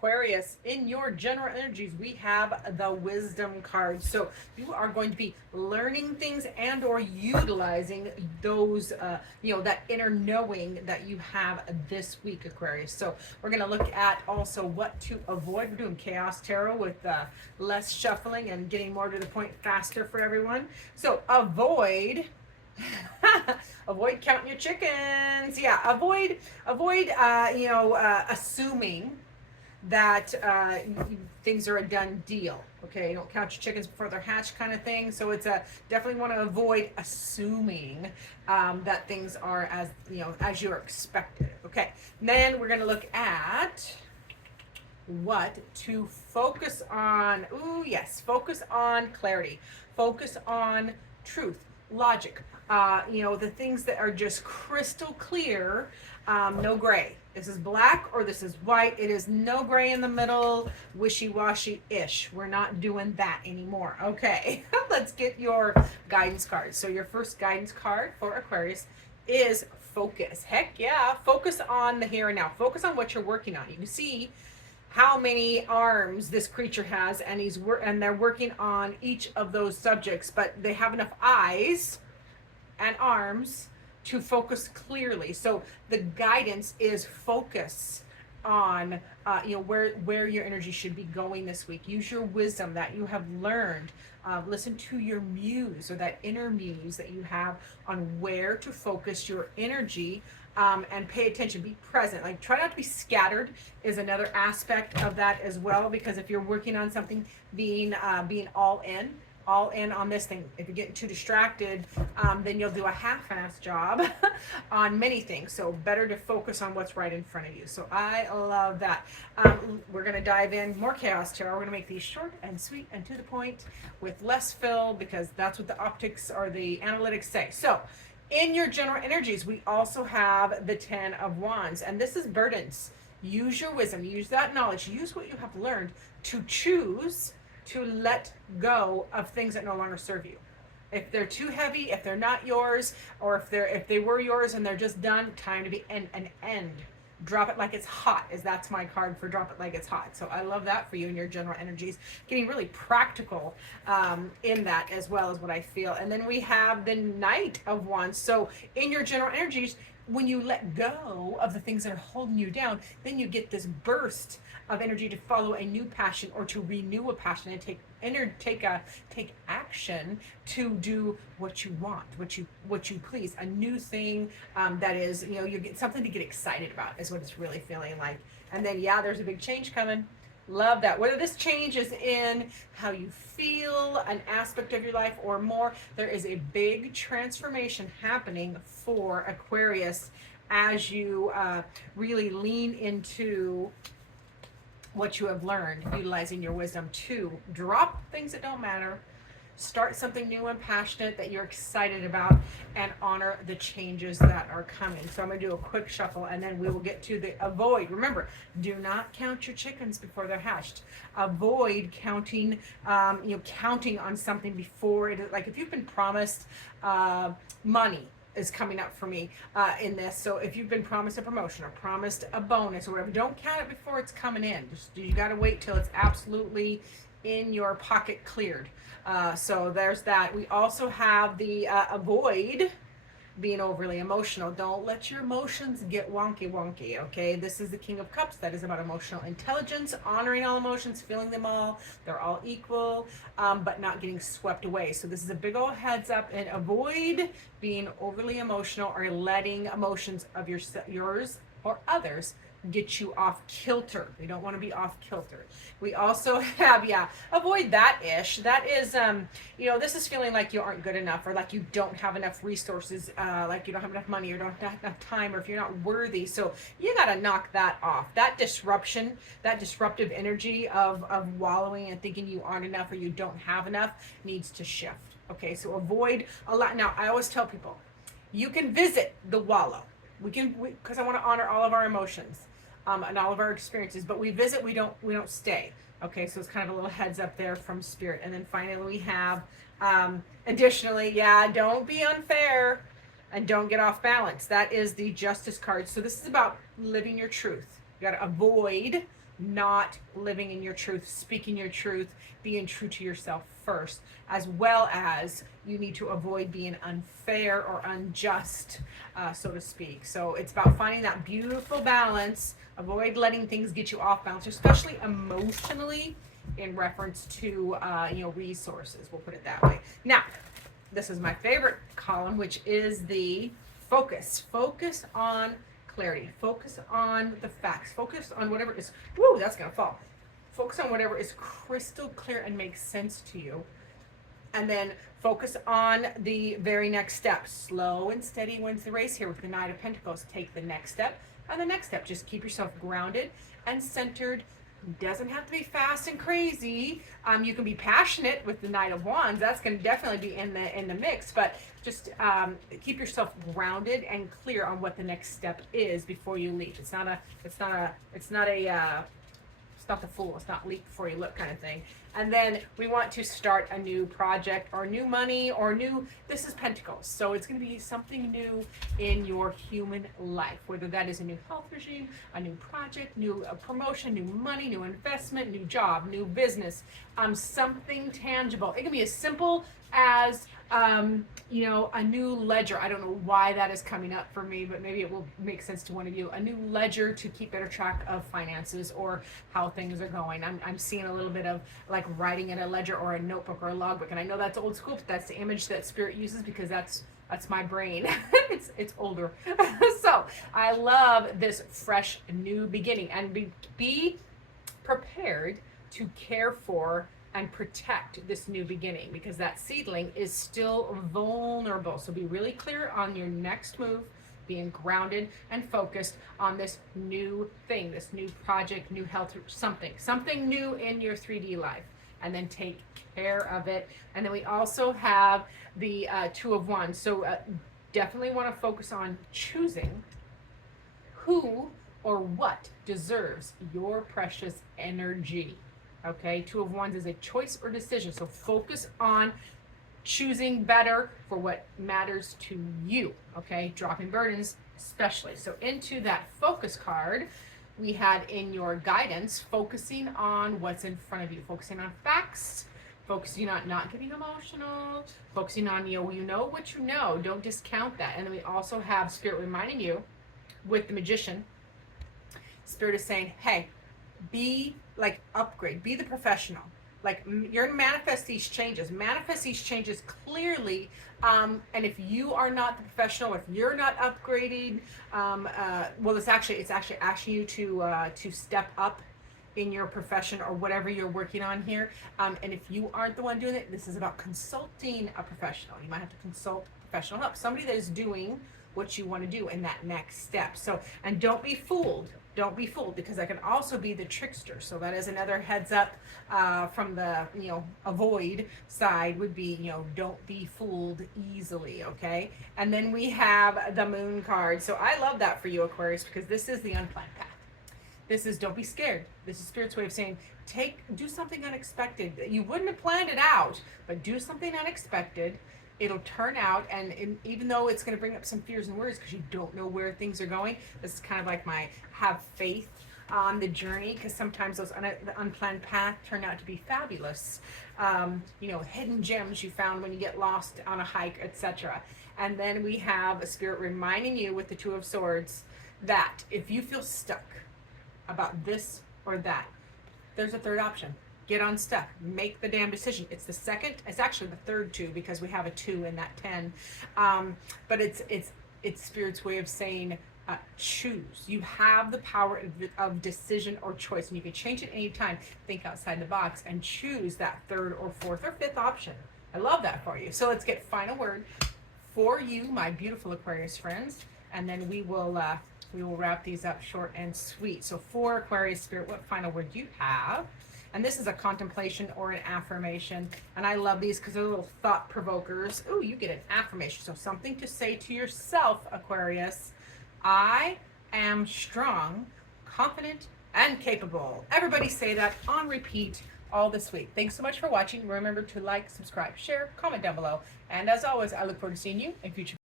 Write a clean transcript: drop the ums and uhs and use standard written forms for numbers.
Aquarius, in your general energies, we have the wisdom card. So you are going to be learning things and or utilizing those, that inner knowing that you have this week, Aquarius. So we're going to look at also what to avoid. We're doing Chaos Tarot with less shuffling and getting more to the point faster for everyone. So avoid avoid counting your chickens. Yeah, avoid assuming that things are a done deal. Okay, you don't count your chickens before they're hatched, kind of thing. So it's a definitely want to avoid assuming that things are as you're expected. Okay, and then we're going to look at what to focus on. Ooh, yes, focus on clarity, focus on truth, logic. The things that are just crystal clear, no gray. This is black or this is white. It is no gray in the middle, wishy-washy-ish. We're not doing that anymore. Okay, let's get your guidance cards. So your first guidance card for Aquarius is focus. Heck yeah, focus on the here and now. Focus on what you're working on. You can see how many arms this creature has, and they're working on each of those subjects, but they have enough eyes and arms to focus clearly. So the guidance is focus on where your energy should be going this week. Use your wisdom that you have learned. Listen to your muse, or that inner muse that you have, on where to focus your energy, and pay attention, be present. Like, try not to be scattered is another aspect of that as well, because if you're working on something, being all in on this thing. If you're getting too distracted, then you'll do a half-ass job on many things. So better to focus on what's right in front of you. So I love that. We're going to dive in more Chaos Tarot. We're going to make these short and sweet and to the point with less fill, because that's what the optics or the analytics say. So in your general energies, we also have the 10 of Wands, and this is burdens. Use your wisdom, use that knowledge, use what you have learned to choose to let go of things that no longer serve you. If they're too heavy, if they're not yours, or if they were yours and they're just done, time to be an end. Drop it like it's hot, is that's my card for drop it like it's hot. So I love that for you in your general energies, getting really practical in that, as well as what I feel. And then we have the Knight of Wands. So in your general energies, when you let go of the things that are holding you down, then you get this burst of energy to follow a new passion, or to renew a passion, and take action to do what you want, what you please, a new thing that is, you get something to get excited about, is what it's really feeling like. And then there's a big change coming. Love that. Whether this change is in how you feel, an aspect of your life, or more, there is a big transformation happening for Aquarius as you really lean into what you have learned, utilizing your wisdom to drop things that don't matter, start something new and passionate that you're excited about, and honor the changes that are coming. So I'm going to do a quick shuffle, and then we will get to the avoid. Remember, do not count your chickens before they're hatched. Avoid counting, counting on something before it. Like, if you've been promised money is coming up for me in this. So if you've been promised a promotion or promised a bonus or whatever, don't count it before it's coming in. You got to wait till it's absolutely in your pocket cleared. So there's that. We also have the avoid being overly emotional. Don't let your emotions get wonky, okay? This is the King of Cups. That is about emotional intelligence, honoring all emotions, feeling them all. They're all equal, but not getting swept away. So this is a big old heads up, and avoid being overly emotional or letting emotions of yours or others get you off kilter. We don't want to be off kilter. We also have, avoid that ish. That is, this is feeling like you aren't good enough, or like you don't have enough resources, like you don't have enough money, or don't have enough time, or if you're not worthy. So you got to knock that off. That disruption, that disruptive energy of wallowing and thinking you aren't enough or you don't have enough needs to shift. Okay, so avoid a lot. Now, I always tell people, you can visit the wallow. Because I want to honor all of our emotions. And all of our experiences, but we visit, we don't stay. Okay, so it's kind of a little heads up there from Spirit. And then finally we have, additionally, don't be unfair and don't get off balance. That is the Justice card. So this is about living your truth. You got to avoid not living in your truth, speaking your truth, being true to yourself first, as well as you need to avoid being unfair or unjust, so to speak. So it's about finding that beautiful balance. Avoid letting things get you off balance, especially emotionally, in reference to resources. We'll put it that way. Now, this is my favorite column, which is the focus. Focus on clarity. Focus on the facts. Focus on whatever is, woo, that's gonna fall. Focus on whatever is crystal clear and makes sense to you. And then focus on the very next step. Slow and steady wins the race here with the Knight of Pentacles. Take the next step and the next step. Just keep yourself grounded and centered. Doesn't have to be fast and crazy. You can be passionate with the Knight of Wands. That's going to definitely be in the mix. But just keep yourself grounded and clear on what the next step is before you leap. It's not the fool. It's not leap before you look kind of thing. And then we want to start a new project or new money or new, this is Pentacles. So it's going to be something new in your human life, whether that is a new health regime, a new project, new promotion, new money, new investment, new job, new business, something tangible. It can be as simple as a new ledger. I don't know why that is coming up for me, but maybe it will make sense to one of you. A new ledger to keep better track of finances or how things are going. I'm seeing a little bit of like writing in a ledger or a notebook or a logbook, and I know that's old school, but that's the image that Spirit uses because that's my brain. it's older. So I love this fresh new beginning, and be prepared to care for and protect this new beginning, because that seedling is still vulnerable. So be really clear on your next move, being grounded and focused on this new thing, this new project, new health, something new in your 3D life, and then take care of it. And then we also have the Two of Wands. So definitely want to focus on choosing who or what deserves your precious energy. Okay, Two of Wands is a choice or decision. So focus on choosing better for what matters to you. Okay, dropping burdens especially. So into that focus card, we had in your guidance, focusing on what's in front of you, focusing on facts, focusing on not getting emotional, focusing on, you know what you know, don't discount that. And then we also have Spirit reminding you with the Magician. Spirit is saying, hey, upgrade, be the professional. Like, you're gonna manifest these changes clearly. And if you are not the professional, if you're not upgraded, it's actually asking you to step up in your profession or whatever you're working on here. And if you aren't the one doing it, this is about consulting a professional. You might have to consult professional help, somebody that is doing what you want to do in that next step. So, and don't be fooled, because I can also be the trickster. So that is another heads up from the avoid side, would be don't be fooled easily. Okay, and then we have the Moon card. So I love that for you, Aquarius, because this is the unplanned path. This is, don't be scared. This is Spirit's way of saying, do something unexpected. You wouldn't have planned it out, but do something unexpected. It'll turn out, and even though it's going to bring up some fears and worries because you don't know where things are going, this is kind of like my have faith on the journey, because sometimes the unplanned path turn out to be fabulous. Hidden gems you found when you get lost on a hike, etc. And then we have a Spirit reminding you with the Two of Swords that if you feel stuck about this or that, there's a third option. Get unstuck. Make the damn decision. It's actually the third two, because we have a 2 in that 10. But it's Spirit's way of saying, choose. You have the power of decision or choice, and you can change it anytime. Think outside the box and choose that third or fourth or fifth option. I love that for you. So let's get final word for you, my beautiful Aquarius friends, and then we will wrap these up short and sweet. So for Aquarius Spirit, what final word do you have? And this is a contemplation or an affirmation. And I love these because they're little thought provokers. Ooh, you get an affirmation. So something to say to yourself, Aquarius. I am strong, confident, and capable. Everybody say that on repeat all this week. Thanks so much for watching. Remember to like, subscribe, share, comment down below. And as always, I look forward to seeing you in future